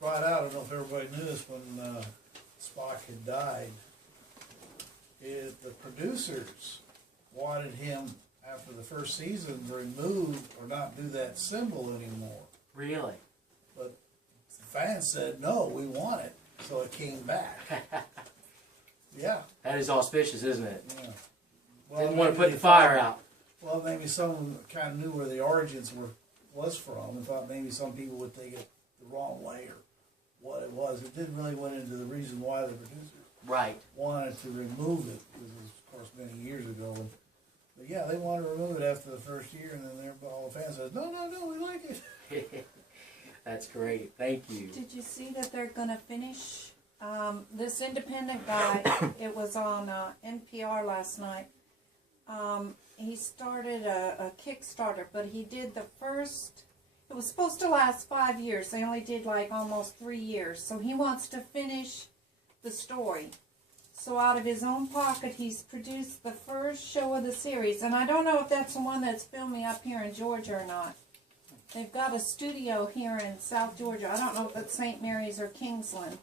brought out, I don't know if everybody knew this, when Spock had died, the producers wanted him, after the first season, to remove or not do that symbol anymore. Really? But the fans said, no, we want it. So it came back. Yeah. That is auspicious, isn't it? Yeah. Well, didn't want to put the fire out. Well, maybe someone kind of knew where the origins was from and thought maybe some people would take it the wrong way or what it was. It didn't really went into the reason why the producers wanted to remove it. It was, of course, many years ago. But yeah, they wanted to remove it after the first year, and then all the fans said, no, we like it. That's great. Thank you. Did you see that they're going to finish this independent guy? It was on NPR last night. He started a Kickstarter, but he did the first. It was supposed to last 5 years. They only did like almost 3 years. So he wants to finish the story. So out of his own pocket, he's produced the first show of the series. And I don't know if that's the one that's filming up here in Georgia or not. They've got a studio here in South Georgia. I don't know if it's St. Mary's or Kingsland.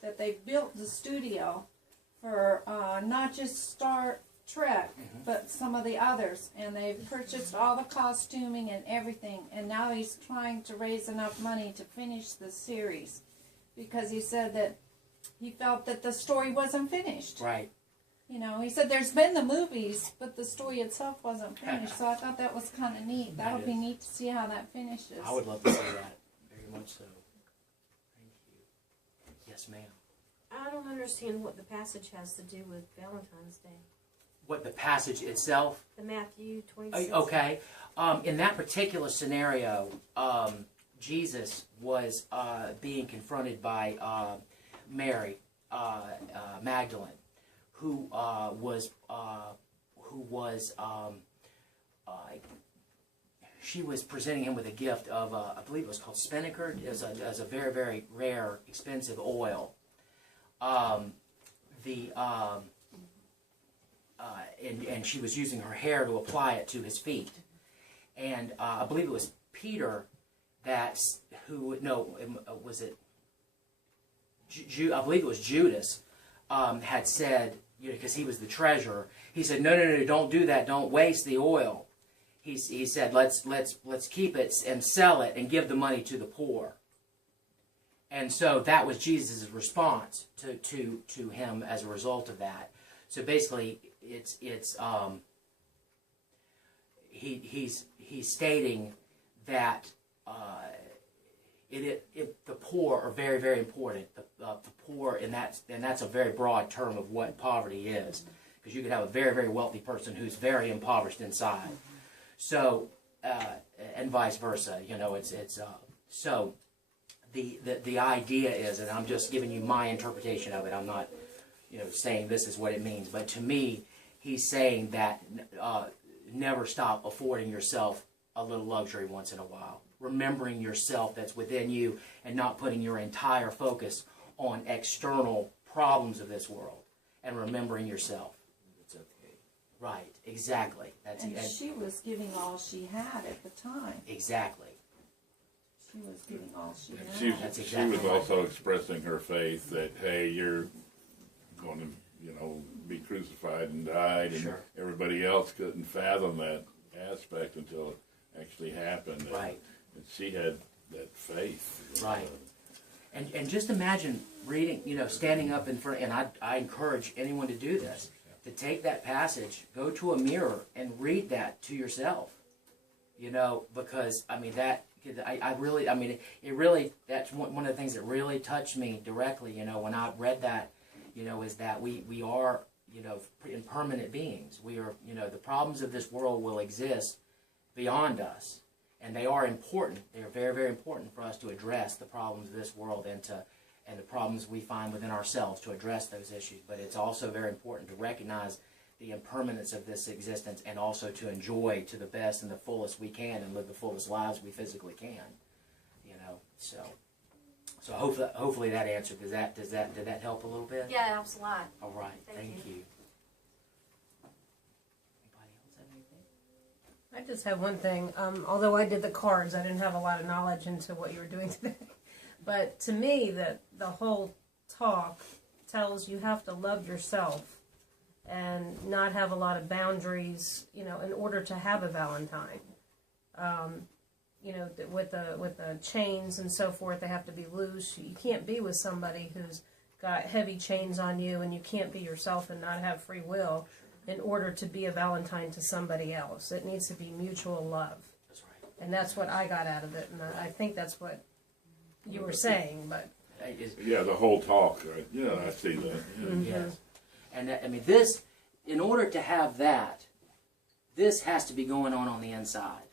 That they've built the studio for not just Star Trek, but some of the others. And they've purchased all the costuming and everything. And now he's trying to raise enough money to finish the series. Because he said that he felt that the story wasn't finished. Right. You know, he said there's been the movies, but the story itself wasn't finished. So I thought that was kind of neat. That'll be neat to see how that finishes. I would love to see that. Very much so. Thank you. Yes, ma'am. I don't understand what the passage has to do with Valentine's Day. What, the passage itself? The Matthew 26. Okay. In that particular scenario, Jesus was being confronted by Mary Magdalene, who she was presenting him with a gift of I believe it was called spinnaker. It was a very, very rare, expensive oil. And she was using her hair to apply it to his feet. And I believe it was Peter was it? I believe it was Judas had said, because he was the treasurer. He said, no, don't do that. Don't waste the oil. He said, let's keep it and sell it and give the money to the poor. And so that was Jesus' response to him as a result of that. So basically, he's stating that the poor are very, very important. The poor, and that's a very broad term of what poverty is, because you could have a very, very wealthy person who's very impoverished inside. So and vice versa, so the idea is, and I'm just giving you my interpretation of it. I'm not, saying this is what it means, but to me, he's saying that never stop affording yourself a little luxury once in a while. Remembering yourself that's within you and not putting your entire focus on external problems of this world, and remembering yourself. It's okay. Right, exactly. And she was giving all she had at the time. Exactly. She was giving all she had. She was also expressing her faith that, hey, you're going to, be crucified and died, and everybody else couldn't fathom that aspect until it actually happened. Right. And she had that faith. Right. And just imagine reading, standing up in front, and I encourage anyone to do this, to take that passage, go to a mirror, and read that to yourself. Because, it really, that's one of the things that really touched me directly, when I read that, is that we are, impermanent beings. We are, the problems of this world will exist beyond us. And they are important. They are very, very important for us to address the problems of this world and the problems we find within ourselves, to address those issues. But it's also very important to recognize the impermanence of this existence, and also to enjoy to the best and the fullest we can, and live the fullest lives we physically can. So hopefully that answered. Did that help a little bit? Yeah, it helps a lot. All right. Thank you. I just have one thing. Although I did the cards, I didn't have a lot of knowledge into what you were doing today. But to me, the whole talk tells you have to love yourself and not have a lot of boundaries, you know, in order to have a Valentine. You know, with the chains and so forth, they have to be loose. You can't be with somebody who's got heavy chains on you, and you can't be yourself and not have free will in order to be a Valentine to somebody else. It needs to be mutual love. That's right. And that's what I got out of it, and I think that's what you were saying, but... Yeah, the whole talk, right? Yeah, I see that. Yeah. Mm-hmm. Yes. And I mean, this, in order to have that, this has to be going on the inside.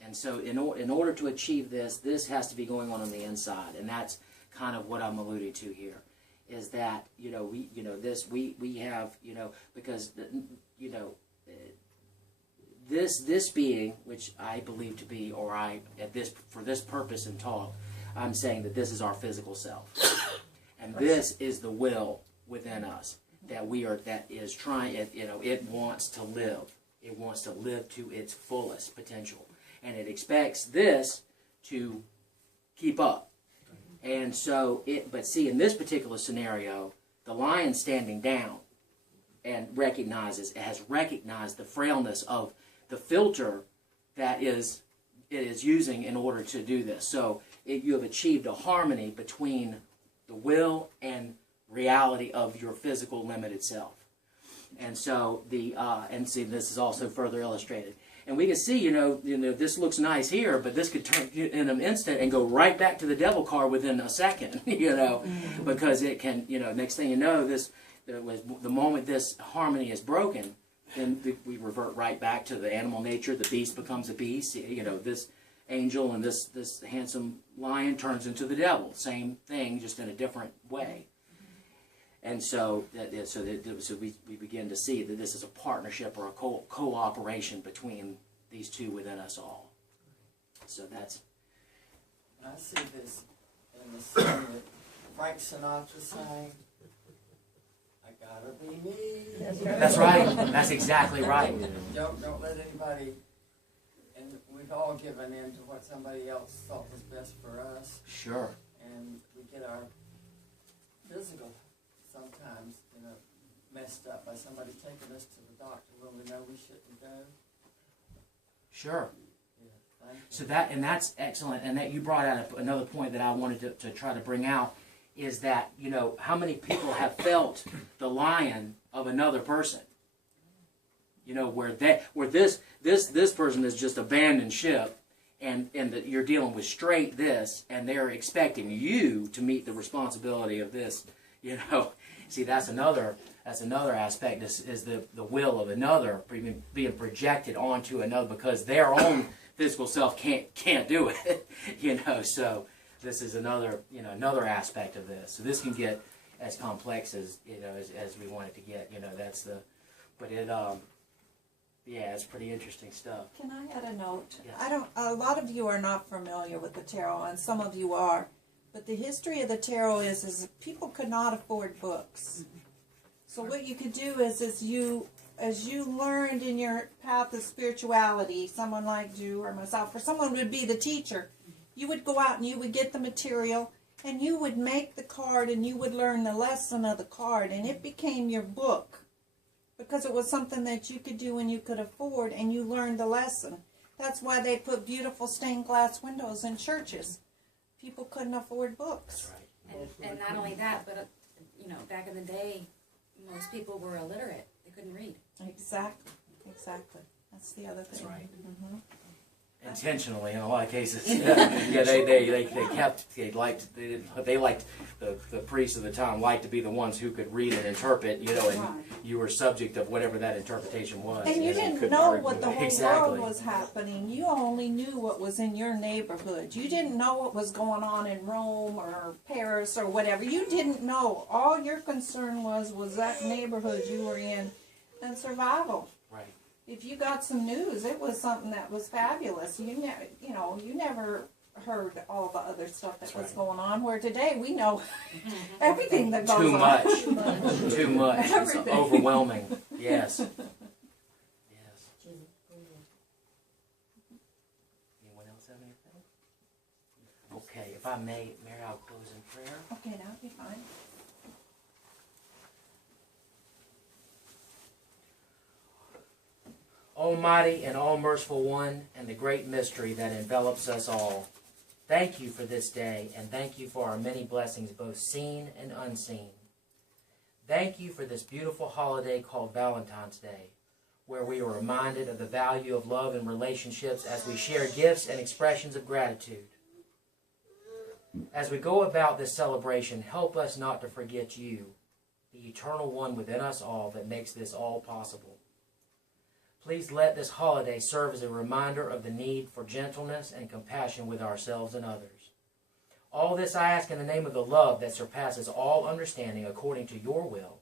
And so in order to achieve this, this has to be going on the inside. And that's kind of what I'm alluding to here, is that, you know, we have, you know, because, you know, this being, which I believe to be, or for this purpose and talk, I'm saying that this is our physical self. And this is the will within us that is trying, you know, it wants to live. It wants to live to its fullest potential. And it expects this to keep up. And so but see, in this particular scenario, the lion standing down and has recognized the frailness of the filter that it is using in order to do this. So you have achieved a harmony between the will and reality of your physical limited self. And so and see, this is also further illustrated. And we can see, you know, this looks nice here, but this could turn in an instant and go right back to the devil card within a second, you know, because it can, you know, next thing you know, the moment this harmony is broken, then we revert right back to the animal nature. The beast becomes a beast. You know, this angel and this handsome lion turns into the devil. Same thing, just in a different way. And so we begin to see that this is a partnership or a cooperation between these two within us all. So that's... I see this in the song that Frank Sinatra sang, I gotta be me. That's right. That's exactly right. Don't let anybody, and we've all given in to what somebody else thought was best for us. Sure. And we get our physical sometimes, you know, messed up by somebody taking us to the doctor when we know we shouldn't go. Sure. Yeah, thank you. So that's excellent, and that you brought out another point that I wanted to try to bring out, is that, you know, how many people have felt the lion of another person? You know, where this person is just abandoned ship, and that you're dealing with straight this, and they're expecting you to meet the responsibility of this. You know, see, that's another aspect. Is the will of another being projected onto another because their own physical self can't do it. You know, so this is another aspect of this. So this can get as complex as as we want it to get. You know, yeah, it's pretty interesting stuff. Can I add a note? Yes. A lot of you are not familiar with the tarot, and some of you are. But the history of the tarot is people could not afford books. So what you could do is as you learned in your path of spirituality, someone like you or myself, or someone would be the teacher, you would go out and you would get the material, and you would make the card, and you would learn the lesson of the card, and it became your book. Because it was something that you could do and you could afford, and you learned the lesson. That's why they put beautiful stained glass windows in churches. People couldn't afford books. That's right. And not only that, but you know, back in the day, most people were illiterate. They couldn't read. Exactly. That's the other thing. That's right. Mm-hmm. Intentionally, in a lot of cases. Yeah, they liked the priests of the time liked to be the ones who could read and interpret, you know, and Right. you were subject of whatever that interpretation was. And you didn't know what the whole Exactly. world was happening. You only knew what was in your neighborhood. You didn't know what was going on in Rome or Paris or whatever. You didn't know. All your concern was that neighborhood you were in and survival. Right. If you got some news, it was something that was fabulous. You never heard all the other stuff that was going on. Where today we know everything that goes Too on. much. Too much. It's Everything. overwhelming. Yes. Yes. Anyone else have anything? Okay. If I may, Mary, I'll close in prayer. Okay, that'll be fine. Almighty and all-merciful One, and the great mystery that envelops us all, thank you for this day, and thank you for our many blessings, both seen and unseen. Thank you for this beautiful holiday called Valentine's Day, where we are reminded of the value of love and relationships as we share gifts and expressions of gratitude. As we go about this celebration, help us not to forget you, the eternal one within us all that makes this all possible. Please let this holiday serve as a reminder of the need for gentleness and compassion with ourselves and others. All this I ask in the name of the love that surpasses all understanding, according to your will,